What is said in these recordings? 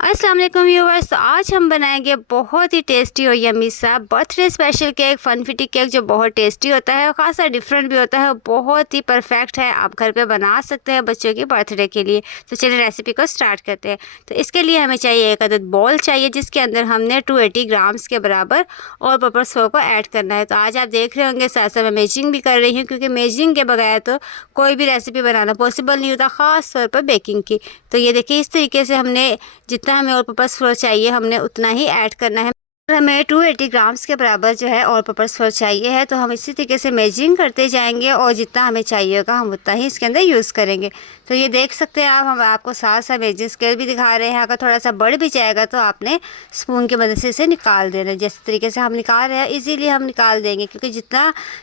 अस्सलाम वालेकुम व्यूवर्स। तो आज हम बनाएंगे बहुत ही टेस्टी और यम्मी सा बर्थडे स्पेशल केक, फनफिटी केक, जो बहुत टेस्टी होता है और खासा डिफरेंट भी होता है और बहुत ही परफेक्ट है। आप घर पे बना सकते हैं बच्चों की बर्थडे के लिए। तो चलिए रेसिपी को स्टार्ट करते हैं। तो इसके लिए हमें चाहिए एक अदद बॉल चाहिए, जिसके अंदर हमने 280 ग्राम्स के बराबर ऑल पर्पस फ्लोर को ऐड करना है। तो आज आप देख रहे होंगे साथ साथ मैं मेजिंग भी कर रही हूँ, क्योंकि मेजिंग के बगैर तो कोई भी रेसिपी बनाना पॉसिबल नहीं होता, ख़ास तौर पर बेकिंग की। तो ये देखिए, इस तरीके से हमने जितना हमें ऑल पर्पस फ्लोर चाहिए हमने उतना ही ऐड करना है। हमें 280 ग्राम्स के बराबर जो है ऑल पर्पस फ्लोर चाहिए है, तो हम इसी तरीके से मेजरिंग करते जाएंगे और जितना हमें चाहिए होगा हम उतना ही इसके अंदर यूज़ करेंगे। तो ये देख सकते हैं आप, हम आपको साथ साथ मेजरिंग स्केल भी दिखा रहे हैं। अगर थोड़ा सा बढ़ भी जाएगा तो आपने स्पून की मदद से इसे निकाल देना। जिस तरीके से हम निकाल रहे हैं इजीली हम निकाल देंगे, क्योंकि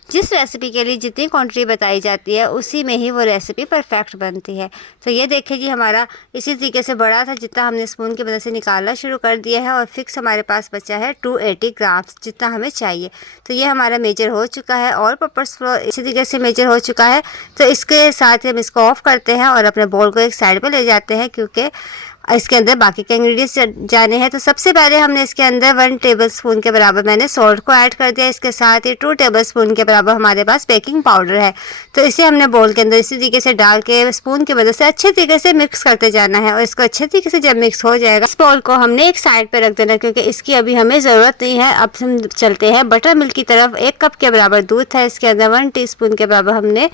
जिस रेसिपी के लिए जितनी क्वान्टिटी बताई जाती है उसी में ही वो रेसिपी परफेक्ट बनती है। तो ये देखिए जी, हमारा इसी तरीके से बड़ा था, जितना हमने स्पून की मदद से निकालना शुरू कर दिया है और फिक्स हमारे पास बचा है 280 ग्राम्स, जितना हमें चाहिए। तो ये हमारा मेजर हो चुका है और पर्पस फ्लोर इसी तरीके से मेजर हो चुका है। तो इसके साथ ही हम इसको ऑफ करते हैं और अपने बोल को एक साइड पे ले जाते हैं, क्योंकि इसके अंदर बाकी के इंग्रेडिएंट्स जाने हैं। तो सबसे पहले हमने इसके अंदर 1 टेबलस्पून के बराबर मैंने सॉल्ट को ऐड कर दिया। इसके साथ ही 2 टेबलस्पून के बराबर हमारे पास बेकिंग पाउडर है। तो इसे हमने बोल के अंदर इसी तरीके से डाल के स्पून की मदद से अच्छे तरीके से मिक्स करते जाना है। और इसको अच्छे तरीके से जब मिक्स हो जाएगा, इस बॉल को हमने एक साइड पे रख देना, क्योंकि इसकी अभी हमें ज़रूरत नहीं है। अब हम चलते हैं बटर मिल्क की तरफ। 1 कप के बराबर दूध है, इसके अंदर 1 टीस्पून के बराबर हमने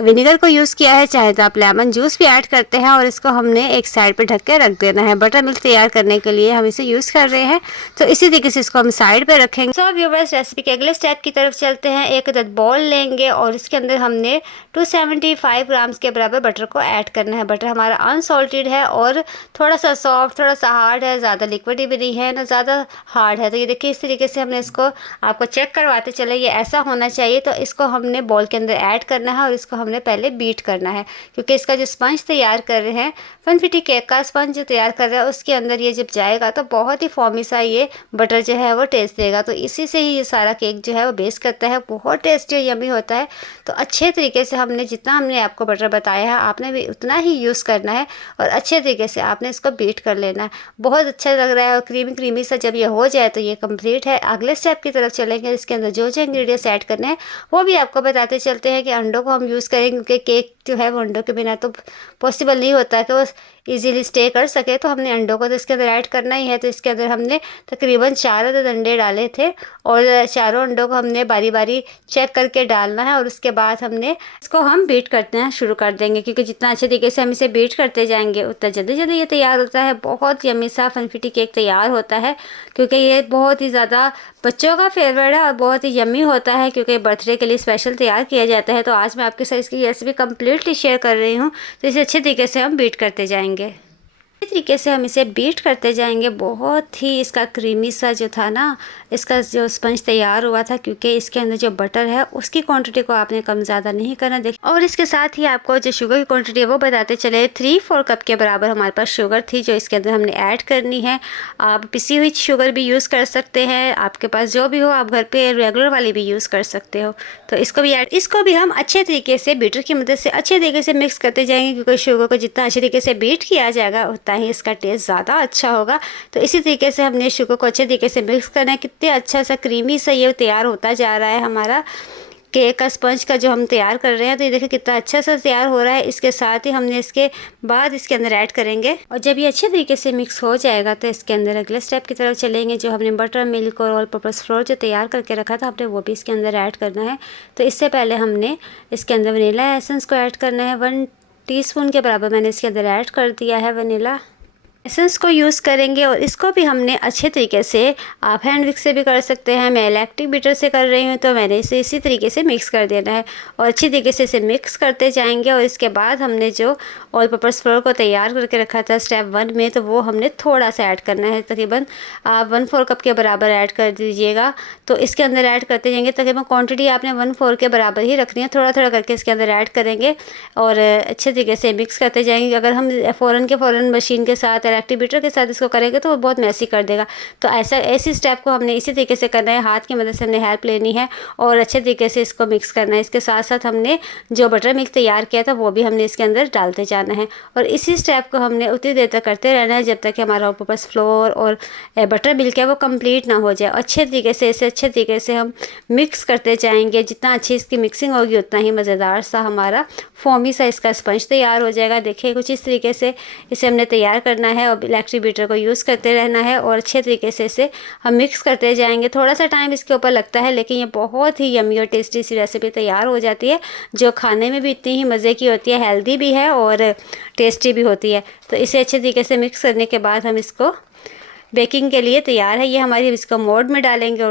विनेगर को यूज़ किया है। चाहे तो आप लेमन जूस भी ऐड करते हैं और इसको हमने एक साइड पे ढक के रख देना है। बटर मिल्क तैयार करने के लिए हम इसे यूज़ कर रहे हैं, तो इसी तरीके से इसको हम साइड पे रखेंगे। सो व्यूअर्स, रेसिपी के अगले स्टेप की तरफ चलते हैं। एक अदद बॉल लेंगे और इसके अंदर हमने 275 ग्राम्स के बराबर बटर को ऐड करना है। बटर हमारा अनसॉल्टेड है और थोड़ा सा सॉफ्ट, थोड़ा सा हार्ड है, ज़्यादा लिक्विड भी नहीं है ना ज़्यादा हार्ड है। तो ये देखिए, इस तरीके से हमने इसको आपको चेक करवाते चले, ये ऐसा होना चाहिए। तो इसको हमने बॉल के अंदर ऐड करना है और इसको हमने पहले बीट करना है, क्योंकि इसका जो स्पंज तैयार कर रहे हैं, फनफिटी केक का स्पंज जो तैयार कर रहे हैं, उसके अंदर ये जब जाएगा तो बहुत ही फॉर्मी सा ये बटर जो है वो टेस्ट देगा। तो इसी से ही ये सारा केक जो है वो बेस करता है, बहुत टेस्टी और यम्मी होता है। तो अच्छे तरीके से जितना हमने आपको बटर बताया है आपने भी उतना ही यूज़ करना है और अच्छे तरीके से आपने इसको बीट कर लेना है। बहुत अच्छा लग रहा है और क्रीमी क्रीमी सा जब ये हो जाए तो ये कंप्लीट है। अगले स्टेप की तरफ चलेंगे। इसके अंदर जो जो इंग्रेडिएंट्स ऐड करने हैं वो भी आपको बताते चलते हैं कि अंडों को हम यूज़ करेंगे, क्योंकि केक जो है वो अंडों के बिना तो पॉसिबल नहीं होता कि वो इजीली स्टे कर सके। तो हमने अंडों को तो इसके अंदर ऐड करना ही है। तो इसके अंदर हमने तकरीबन 4 अदद अंडे डाले थे और चारों अंडों को हमने बारी बारी चेक करके डालना है और उसके बाद हमने इसको हम बीट करते हैं शुरू कर देंगे, क्योंकि जितना अच्छे तरीके से हम इसे बीट करते जाएंगे उतना जल्दी जल्दी ये तैयार होता है। बहुत यम्मी सा फनफिटी केक तैयार होता है, क्योंकि ये बहुत ही ज़्यादा बच्चों का फेवरेट है और बहुत ही यम्मी होता है, क्योंकि बर्थडे के लिए स्पेशल तैयार किया जाता है। तो आज मैं आपके साथ इसकी रेसिपी कम्प्लीटली शेयर कर रही हूँ। तो इसे अच्छे तरीके से हम बीट करते जाएंगे। इसी तरीके से हम इसे बीट करते जाएंगे। बहुत ही इसका क्रीमी सा जो था ना, इसका जो स्पंज तैयार हुआ था, क्योंकि इसके अंदर जो बटर है उसकी क्वांटिटी को आपने कम ज़्यादा नहीं करना। देखिए, और इसके साथ ही आपको जो शुगर की क्वांटिटी है वो बताते चले। 3-4 कप के बराबर हमारे पास शुगर थी, जो इसके अंदर हमने ऐड करनी है। आप पिसी हुई शुगर भी यूज़ कर सकते हैं, आपके पास जो भी हो, आप घर पर रेगुलर वाली भी यूज़ कर सकते हो। तो इसको भी हम अच्छे तरीके से बीटर की मदद से अच्छे तरीके से मिक्स करते जाएंगे, क्योंकि शुगर को जितना अच्छे तरीके से बीट किया जाएगा उतना ही इसका टेस्ट ज़्यादा अच्छा होगा। तो इसी तरीके से हमने शुगर को अच्छे तरीके से मिक्स करना है। कितने अच्छा सा क्रीमी सा ये तैयार होता जा रहा है हमारा केक का स्पंज का जो हम तैयार कर रहे हैं। तो ये देखिए कितना अच्छा सा तैयार हो रहा है। इसके साथ ही हमने इसके बाद इसके अंदर ऐड करेंगे, और जब ये अच्छे तरीके से मिक्स हो जाएगा तो इसके अंदर अगले स्टेप की तरफ चलेंगे। जो हमने बटर मिल्क और ऑल पर्पस फ्लोर जो तैयार करके रखा था हमने, वो भी इसके अंदर ऐड करना है। तो इससे पहले हमने इसके अंदर वनीला एसेंस को ऐड करना है। 1 टीस्पून के बराबर मैंने इसके अंदर ऐड कर दिया है वनीला एसेंस को यूज़ करेंगे। और इसको भी हमने अच्छे तरीके से, आप हैंड विक्स से भी कर सकते हैं, मैं इलेक्ट्रिक बीटर से कर रही हूँ, तो मैंने इसे इसी तरीके से मिक्स कर देना है और अच्छी तरीके से इसे मिक्स करते जाएंगे। और इसके बाद हमने जो ऑल पर्पस फ्लोर को तैयार करके रखा था स्टेप 1 में, तो वो हमने थोड़ा सा ऐड करना है। तकरीबन आप 1/4 कप के बराबर ऐड कर दीजिएगा। तो इसके अंदर ऐड करते जाएंगे। तकरीबन क्वान्टिटी आपने 1/4 के बराबर ही रखनी है, थोड़ा थोड़ा करके इसके अंदर ऐड करेंगे और अच्छे तरीके से मिक्स करते जाएंगे। अगर हम फ़ौरन के फ़ौरन मशीन के साथ अगर इलेक्ट्रिक बीटर के साथ इसको करेंगे तो वो बहुत मैसी कर देगा। तो ऐसी स्टेप को हमने इसी तरीके से करना है, हाथ की मदद से हमने हेल्प लेनी है और अच्छे तरीके से इसको मिक्स करना है। इसके साथ साथ हमने जो बटर मिल्क तैयार किया था वो भी हमने इसके अंदर डालते जाना है और इसी स्टेप को हमने उतनी देर तक करते रहना है जब तक कि हमारा ऊपर फ्लोर और बटर मिल्क है वो कंप्लीट ना हो जाए। अच्छे तरीके से इसे अच्छे तरीके से हम मिक्स करते जाएंगे। जितना अच्छी इसकी मिक्सिंग होगी उतना ही मज़ेदार सा हमारा फोमी सा इसका स्पंज तैयार हो जाएगा। देखिए कुछ इस तरीके से इसे हमने तैयार करना है और इलेक्ट्रिक बीटर को यूज़ करते रहना है और अच्छे तरीके से इसे हम मिक्स करते जाएंगे। थोड़ा सा टाइम इसके ऊपर लगता है लेकिन ये बहुत ही यमी और टेस्टी सी रेसिपी तैयार हो जाती है जो खाने में भी इतनी ही मज़े की होती है, हेल्दी भी है और टेस्टी भी होती है। तो इसे अच्छे तरीके से मिक्स करने के बाद हम इसको बेकिंग के लिए तैयार है। ये हमारी इसको मोल्ड में डालेंगे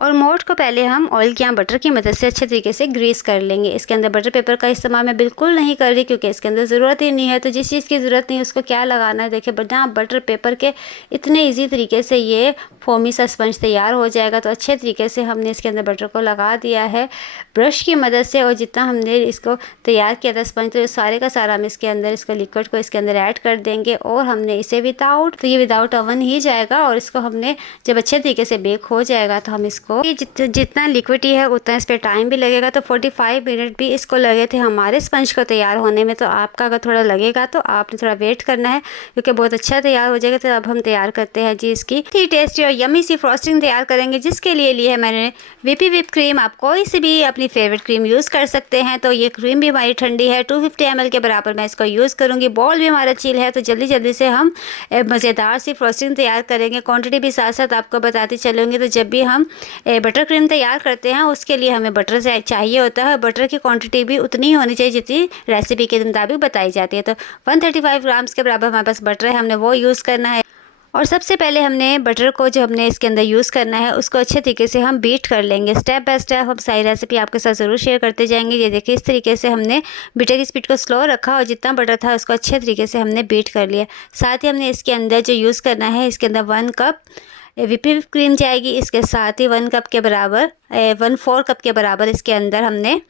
और मोल्ड को पहले हम ऑयल या बटर की मदद से अच्छे तरीके से ग्रीस कर लेंगे। इसके अंदर बटर पेपर का इस्तेमाल मैं बिल्कुल नहीं कर रही क्योंकि इसके अंदर ज़रूरत ही नहीं है। तो जिस चीज़ की ज़रूरत नहीं है उसको क्या लगाना है। देखिए बिना बटर पेपर के इतने इजी तरीके से ये फोमी सा स्पंज तैयार हो जाएगा। तो अच्छे तरीके से हमने इसके अंदर बटर को लगा दिया है ब्रश की मदद से और जितना हमने इसको तैयार किया था स्पंज तो सारे का सारा हम इसके अंदर इसको लिक्विड को इसके अंदर ऐड कर देंगे और हमने इसे विदाउट ओवन ही जाएगा और इसको हमने जब अच्छे तरीके से बेक हो जाएगा तो हम इसको जितना लिक्विड है उतना इस पर टाइम भी लगेगा। तो 45 मिनट भी इसको लगे थे हमारे स्पंज को तैयार होने में। तो आपका अगर थोड़ा लगेगा तो आपने थोड़ा वेट करना है क्योंकि बहुत अच्छा तैयार हो जाएगा। तो अब हम तैयार करते हैं जी इसकी टेस्टी और यमी सी फ्रॉस्टिंग तैयार करेंगे जिसके लिए है मैंने व्हिप क्रीम। आप कोई सी भी अपनी फेवरेट क्रीम यूज़ कर सकते हैं। तो ये क्रीम भी हमारी ठंडी है, 250 ml के बराबर मैं इसको यूज़ करूँगी। बॉल भी हमारा चिल है। तो जल्दी से हम मज़ेदार सी फ्रॉस्टिंग तैयार करेंगे। क्वांटिटी भी साथ साथ आपको बताती चलूँगी। तो जब भी हम बटर क्रीम तैयार करते हैं उसके लिए हमें बटर चाहिए होता है। बटर की क्वांटिटी भी उतनी ही होनी चाहिए जितनी रेसिपी के मुताबिक बताई जाती है। तो 135 ग्राम्स के बराबर हमारे पास बटर है, हमने वो यूज़ करना है। और सबसे पहले हमने बटर को जो हमने इसके अंदर यूज़ करना है उसको अच्छे तरीके से हम बीट कर लेंगे। स्टेप बाय स्टेप हम सारी रेसिपी आपके साथ ज़रूर शेयर करते जाएंगे। ये देखिए इस तरीके से हमने बीटर की स्पीड को स्लो रखा और जितना बटर था उसको अच्छे तरीके से हमने बीट कर लिया। साथ ही हमने इसके अंदर जो यूज़ करना है इसके अंदर 1 कप व्हिप क्रीम जाएगी। इसके साथ ही 1 कप के बराबर 1/4 कप के बराबर इसके अंदर हमने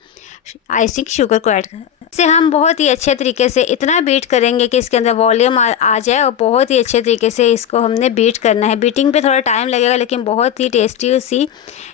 आइसिंग शुगर को ऐड कर इसे हम बहुत ही अच्छे तरीके से इतना बीट करेंगे कि इसके अंदर वॉल्यूम आ जाए और बहुत ही अच्छे तरीके से इसको हमने बीट करना है। बीटिंग पे थोड़ा टाइम लगेगा लेकिन बहुत ही टेस्टी सी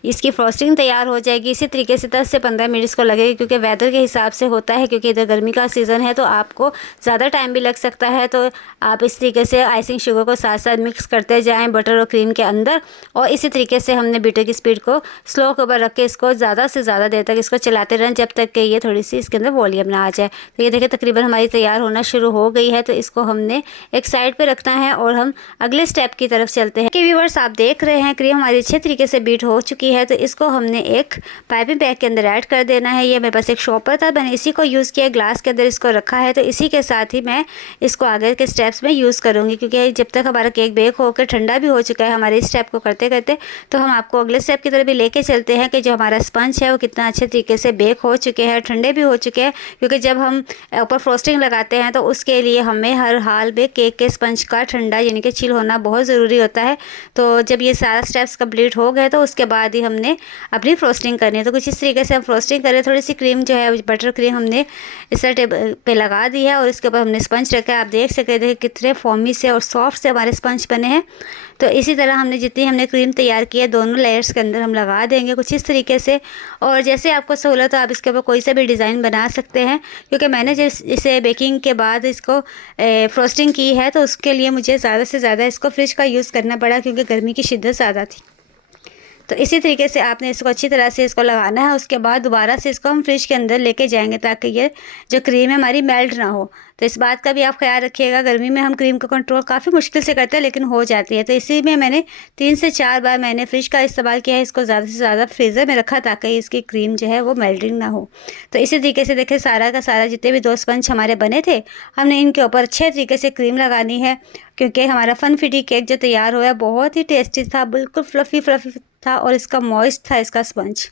इसकी फ्रॉस्टिंग तैयार हो जाएगी। इसी तरीके से 10 से 15 मिनट इसको लगेगा क्योंकि वेदर के हिसाब से होता है क्योंकि इधर गर्मी का सीज़न है तो आपको ज़्यादा टाइम भी लग सकता है। तो आप इस तरीके से आइसिंग शुगर को साथ साथ मिक्स करते जाएँ बटर और क्रीम के अंदर और इसी तरीके से हमने बीटर की स्पीड को स्लो के ऊपर रख के इसको ज़्यादा से ज़्यादा देर तक इसको चलाते रहें जब तक कि ये थोड़ी सी इसके अंदर वॉल्यूम ना आ जाए। तो ये देखिए तकरीबन हमारी तैयार होना शुरू हो गई है। तो इसको हमने एक साइड पे रखना है और हम अगले स्टेप की तरफ चलते हैं। कि व्यूअर्स आप देख रहे हैं क्रीम हमारी अच्छे तरीके से बीट हो चुकी है। तो इसको हमने एक पाइपिंग बैग के अंदर ऐड कर देना है। ये मेरे पास एक शॉपर था, मैंने इसी को यूज़ किया, ग्लास के अंदर इसको रखा है। तो इसी के साथ ही मैं इसको आगे के स्टेप्स में यूज़ करूँगी क्योंकि जब तक हमारा केक बेक होकर ठंडा भी हो चुका है हमारे इस स्टेप को करते करते, तो हम आपको अगले स्टेप की तरफ भी लेके चलते हैं कि जो हमारा स्पंज है वो कितना अच्छे तरीके से बेक हो चुके हैं, ठंडे भी हो चुके हैं। क्योंकि जब हम ऊपर फ्रोस्टिंग लगाते हैं तो उसके लिए हमें हर हाल में केक के स्पंज का ठंडा यानी कि चिल होना बहुत ज़रूरी होता है। तो जब ये सारा स्टेप्स कंप्लीट हो गए तो उसके बाद ही हमने अपनी फ्रोस्टिंग करनी है। तो कुछ इस तरीके से हम फ्रोस्टिंग करें। थोड़ी सी क्रीम जो है बटर क्रीम हमने इस टेबल पे लगा दी है और इसके ऊपर हमने स्पंज रखा है। आप देख सकते हैं कितने फॉर्मी से और सॉफ्ट से हमारे स्पंज बने हैं। तो इसी तरह जितनी हमने क्रीम तैयार की है दोनों लेयर्स के अंदर हम लगा देंगे कुछ इस तरीके से। और जैसे आपको सहूलत हो आप इसके ऊपर कोई सा भी डिज़ाइन बना सकते हैं। क्योंकि मैंने जिस इसे बेकिंग के बाद इसको फ्रोस्टिंग की है तो उसके लिए मुझे ज़्यादा से ज़्यादा इसको फ्रिज का यूज़ करना पड़ा क्योंकि गर्मी की शिद्दत ज़्यादा थी। तो इसी तरीके से आपने इसको अच्छी तरह से इसको लगाना है। उसके बाद दोबारा से इसको हम फ्रिज के अंदर लेके जाएंगे ताकि ये जो क्रीम है हमारी मेल्ट ना हो। तो इस बात का भी आप ख्याल रखिएगा। गर्मी में हम क्रीम का कंट्रोल काफ़ी मुश्किल से करते हैं लेकिन हो जाती है। तो इसी में मैंने 3 से 4 बार मैंने फ्रिज का इस्तेमाल किया है। इसको ज़्यादा से ज़्यादा फ्रीज़र में रखा ताकि इसकी क्रीम जो है वो मेल्टिंग ना हो। तो इसी तरीके से देखिए सारा का सारा जितने भी 2 स्पंज हमारे बने थे हमने इनके ऊपर अच्छे तरीके से क्रीम लगानी है क्योंकि हमारा फनफिटी केक जो तैयार हुआ है बहुत ही टेस्टी था, बिल्कुल फ्लफ़ी था और इसका मॉइस्ट था इसका स्पंज।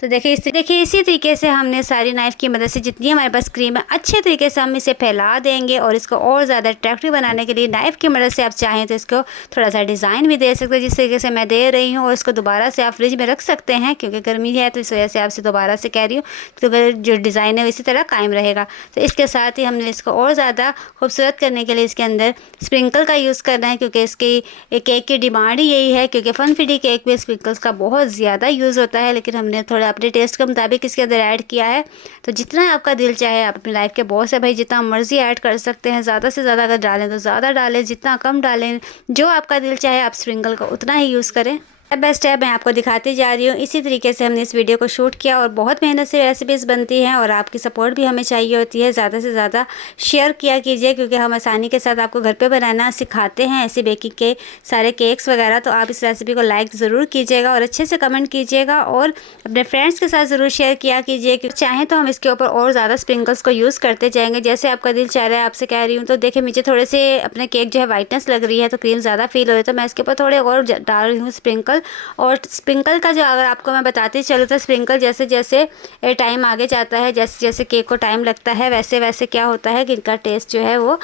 तो देखिए इसी तरीके से हमने सारी नाइफ़ की मदद से जितनी हमारे पास क्रीम है अच्छे तरीके से हम इसे फैला देंगे। और इसको और ज़्यादा अट्रैक्टिव बनाने के लिए नाइफ़ की मदद से आप चाहें तो इसको थोड़ा सा डिज़ाइन भी दे सकते हैं, जिस तरीके से मैं दे रही हूँ। और इसको दोबारा से आप फ्रिज में रख सकते हैं, क्योंकि गर्मी है तो इस वजह से आपसे दोबारा से कह रही हूँ। तो अगर जो डिज़ाइन है इसी तरह कायम रहेगा। तो इसके साथ ही हमने इसको और ज़्यादा खूबसूरत करने के लिए इसके अंदर स्प्रिंकल का यूज़ करना है, क्योंकि इसकी केक की डिमांड ही यही है, क्योंकि फनफिटी केक में स्प्रिंकल्स का बहुत ज़्यादा यूज़ होता है। लेकिन हमने थोड़ा अपने टेस्ट के मुताबिक इसके अंदर ऐड किया है। तो जितना आपका दिल चाहे आप अपनी लाइफ के बहुत से भाई जितना मर्ज़ी ऐड कर सकते हैं। ज़्यादा से ज़्यादा अगर डालें तो ज़्यादा डालें, जितना कम डालें, जो आपका दिल चाहे आप स्प्रिंकल का उतना ही यूज़ करें। स्टेप बाय स्टेप मैं आपको दिखाती जा रही हूँ। इसी तरीके से हमने इस वीडियो को शूट किया और बहुत मेहनत से रेसिपीज़ बनती हैं और आपकी सपोर्ट भी हमें चाहिए होती है। ज़्यादा से ज़्यादा शेयर किया कीजिए, क्योंकि हम आसानी के साथ आपको घर पे बनाना सिखाते हैं ऐसी बेकिंग के सारे केक्स वगैरह। तो आप इस रेसिपी को लाइक ज़रूर कीजिएगा और अच्छे से कमेंट कीजिएगा और अपने फ्रेंड्स के साथ ज़रूर शेयर किया कीजिए। कि चाहें तो हम इसके ऊपर और ज़्यादा स्प्रिंकल्स को यूज़ करते जाएंगे, जैसे आपका दिल चाह रहा है। आपसे कह रही हूँ तो देखिए मुझे थोड़े से अपने केक जो है वाइटनेस लग रही है, तो क्रीम ज़्यादा फील हो रही है, तो मैं इसके ऊपर थोड़े और डाल रही हूँ स्प्रिंकल। और स्प्रिंकल का जो अगर आपको मैं बताती चलूँ तो स्प्रिंकल जैसे जैसे टाइम आगे जाता है, जैसे जैसे केक को टाइम लगता है, वैसे वैसे क्या होता है कि इनका टेस्ट जो है वो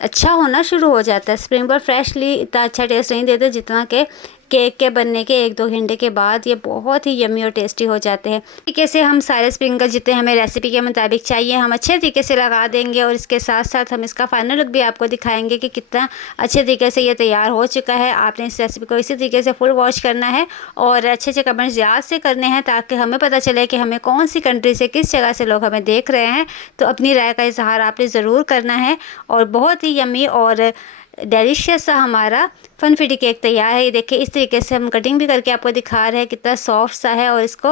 अच्छा होना शुरू हो जाता है। स्प्रिंकल फ्रेशली इतना अच्छा टेस्ट नहीं देते जितना कि केक के बनने के 1-2 घंटे के बाद ये बहुत ही यम्मी और टेस्टी हो जाते हैं। तरीके से हम सारे स्प्रिंकल जितने हमें रेसिपी के मुताबिक चाहिए हम अच्छे तरीके से लगा देंगे। और इसके साथ साथ हम इसका फाइनल लुक भी आपको दिखाएंगे कि कितना अच्छे तरीके से ये तैयार हो चुका है। आपने इस रेसिपी को इसी तरीके से फुल वॉच करना है और अच्छे अच्छे कमेंट्स याद से करने हैं, ताकि हमें पता चले कि हमें कौन सी कंट्री से, किस जगह से लोग हमें देख रहे हैं। तो अपनी राय का इजहार आपने ज़रूर करना है। और बहुत ही यम्मी और डिलीशियस सा हमारा फनफिटी केक तैयार है। ये देखिए इस तरीके से हम कटिंग भी करके आपको दिखा रहे हैं, कितना सॉफ्ट सा है। और इसको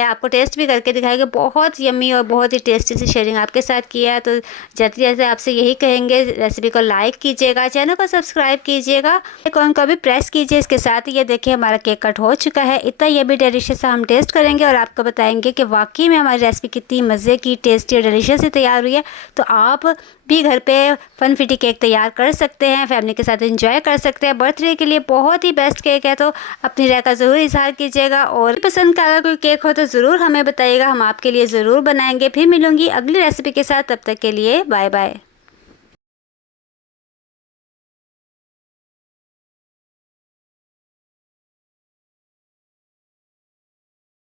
आपको टेस्ट भी करके दिखाएंगे। बहुत यम्मी और बहुत ही टेस्टी सी शेयरिंग आपके साथ किया है। तो जल्दी जैसे आपसे यही कहेंगे, रेसिपी को लाइक कीजिएगा, चैनल को सब्सक्राइब कीजिएगा, आइकॉन को भी प्रेस कीजिए। इसके साथ ही ये देखिए हमारा केक कट हो चुका है। इतना यम्मी डिलीशियस सा हम टेस्ट करेंगे और आपको बताएंगे कि वाकई में हमारी रेसिपी कितनी मज़े की, टेस्टी और डिलीशियस ही तैयार हुई है। तो आप भी घर पे फनफिटी केक तैयार कर सकते हैं, फैमिली के साथ एंजॉय कर सकते हैं। बर्थडे के लिए बहुत ही बेस्ट केक है। तो अपनी राय का ज़रूर इजहार कीजिएगा और पसंद का अगर कोई केक हो तो ज़रूर हमें बताइएगा, हम आपके लिए ज़रूर बनाएंगे। फिर मिलूंगी अगली रेसिपी के साथ, तब तक के लिए बाय बाय।